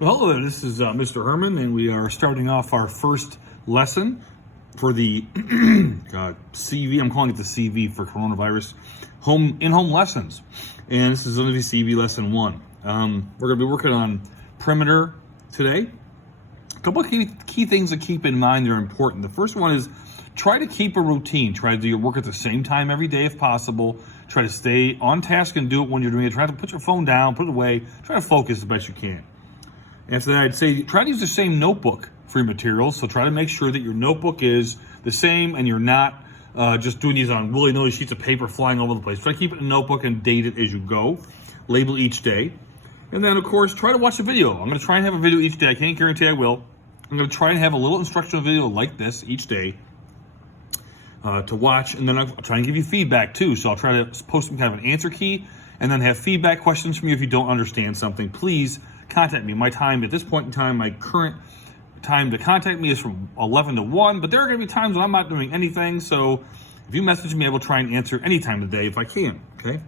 Well, hello there. This is Mr. Herman, and we are starting off our first lesson for the CV. I'm calling it the CV for coronavirus in-home lessons, and this is going to be CV lesson 1. We're going to be working on perimeter today. A couple of key things to keep in mind that are important. The first one is try to keep a routine. Try to do your work at the same time every day if possible. Try to stay on task and do it when you're doing it. Try to put your phone down, put it away. Try to focus as best you can. After that, I'd say try to use the same notebook for your materials. So try to make sure that your notebook is the same and you're not just doing these on willy-nilly sheets of paper flying all over the place. Try to keep it in a notebook and date it as you go. Label each day. And then, of course, try to watch a video. I'm going to try and have a video each day. I can't guarantee I will. I'm going to try and have a little instructional video like this each day to watch. And then I'll try and give you feedback, too. So I'll try to post some kind of an answer key and then have feedback questions from you if you don't understand something. Please contact me. My time at this point in time, my current time to contact me is from 11 to 1, but there are going to be times when I'm not doing anything. So if you message me, I will try and answer any time of the day if I can. Okay.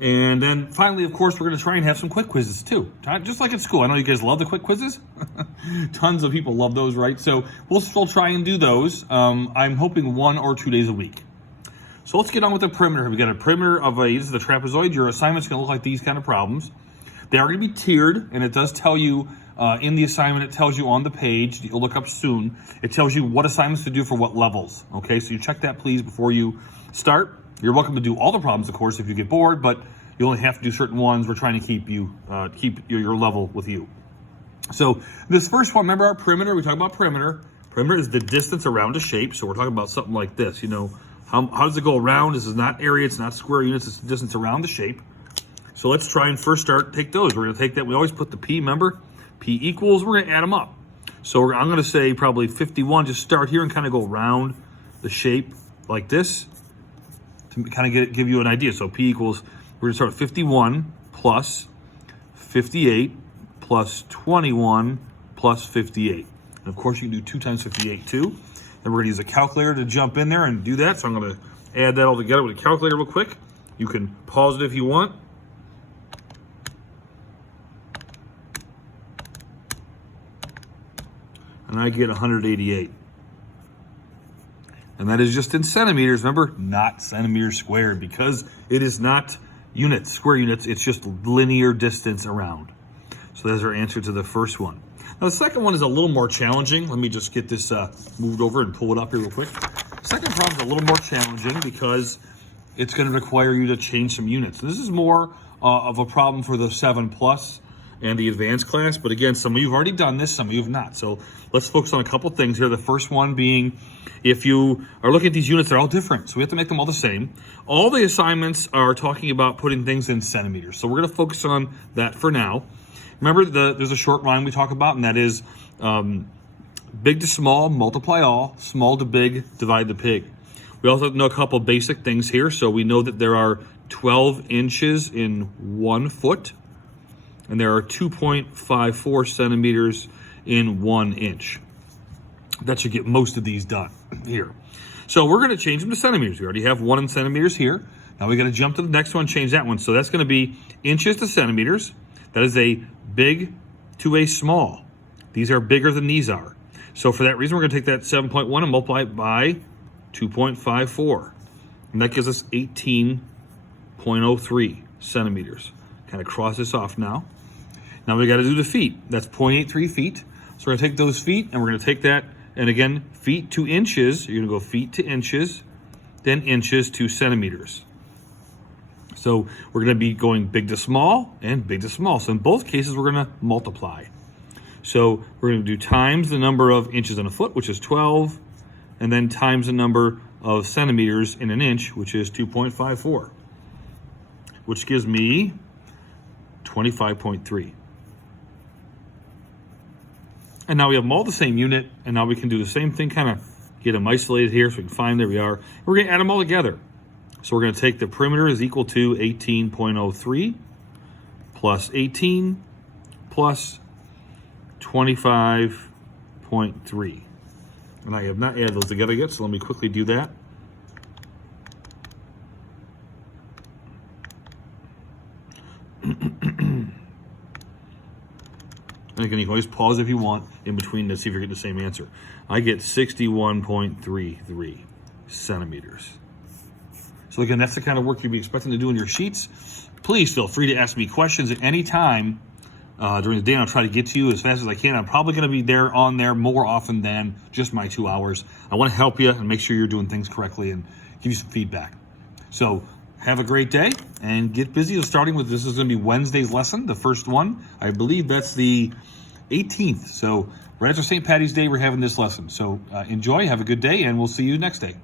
And then finally, of course, we're going to try and have some quick quizzes too, just like at school. I know you guys love the quick quizzes. Tons of people love those, right? So we'll still try and do those. I'm hoping 1 or 2 days a week. So let's get on with the perimeter. We got a perimeter of this is the trapezoid. Your assignment's going to look like these kind of problems. They are going to be tiered, and it does tell you in the assignment, it tells you on the page that you'll look up soon, it tells you what assignments to do for what levels. Okay, so you check that, please, before you start. You're welcome to do all the problems, of course, if you get bored, but you only have to do certain ones. We're trying to keep you keep your level with you. So this first one, remember our perimeter? We talk about perimeter. Perimeter is the distance around a shape, so we're talking about something like this. You know, how does it go around? This is not area, it's not square units, it's the distance around the shape. So let's try and first take those. We're going to take that. We always put the P, remember? P equals, we're going to add them up. So I'm going to say probably 51. Just start here and kind of go around the shape like this to kind of give you an idea. So P equals, we're going to start with 51 plus 58 plus 21 plus 58. And of course, you can do 2 times 58 too. Then we're going to use a calculator to jump in there and do that. So I'm going to add that all together with a calculator real quick. You can pause it if you want. And I get 188. And that is just in centimeters, remember? Not centimeters squared, because it is not units, square units, it's just linear distance around. So that's our answer to the first one. Now the second one is a little more challenging. Let me just get this moved over and pull it up here real quick. Second problem is a little more challenging because it's going to require you to change some units. This is more of a problem for the 7+ and the advanced class, but again, some of you have already done this, some of you have not. So let's focus on a couple things here. The first one being, if you are looking at these units, they're all different, so we have to make them all the same. All the assignments are talking about putting things in centimeters, so we're going to focus on that for now. Remember, there's a short rhyme we talk about, and that is big to small, multiply all, small to big, divide the pig. We also know a couple basic things here, so we know that there are 12 inches in 1 foot, and there are 2.54 centimeters in 1 inch. That should get most of these done here. So we're going to change them to centimeters. We already have 1 in centimeters here. Now we got to jump to the next one, change that one. So that's going to be inches to centimeters. That is a big to a small. These are bigger than these are. So for that reason, we're going to take that 7.1 and multiply it by 2.54. And that gives us 18.03 centimeters. Kind of cross this off now. Now we got to do the feet. That's 0.83 feet. So we're going to take those feet and we're going to take that, and again, feet to inches. You're going to go feet to inches, then inches to centimeters. So we're going to be going big to small and big to small. So in both cases, we're going to multiply. So we're going to do times the number of inches in a foot, which is 12, and then times the number of centimeters in an inch, which is 2.54, which gives me 25.3. And now we have them all the same unit, and now we can do the same thing, kind of get them isolated here so we can find, there we are. We're going to add them all together. So we're going to take the perimeter is equal to 18.03 plus 18 plus 25.3. And I have not added those together yet, so let me quickly do that. And again, you can always pause if you want in between to see if you're getting the same answer. I get 61.33 centimeters. So again, that's the kind of work you'd be expecting to do in your sheets. Please feel free to ask me questions at any time during the day, and I'll try to get to you as fast as I can. I'm probably going to be on there more often than just my 2 hours. I want to help you and make sure you're doing things correctly and give you some feedback. So have a great day and get busy. Starting with, this is going to be Wednesday's lesson, the first one. I believe that's the 18th. So right after St. Patty's Day, we're having this lesson. So enjoy, have a good day, and we'll see you next day.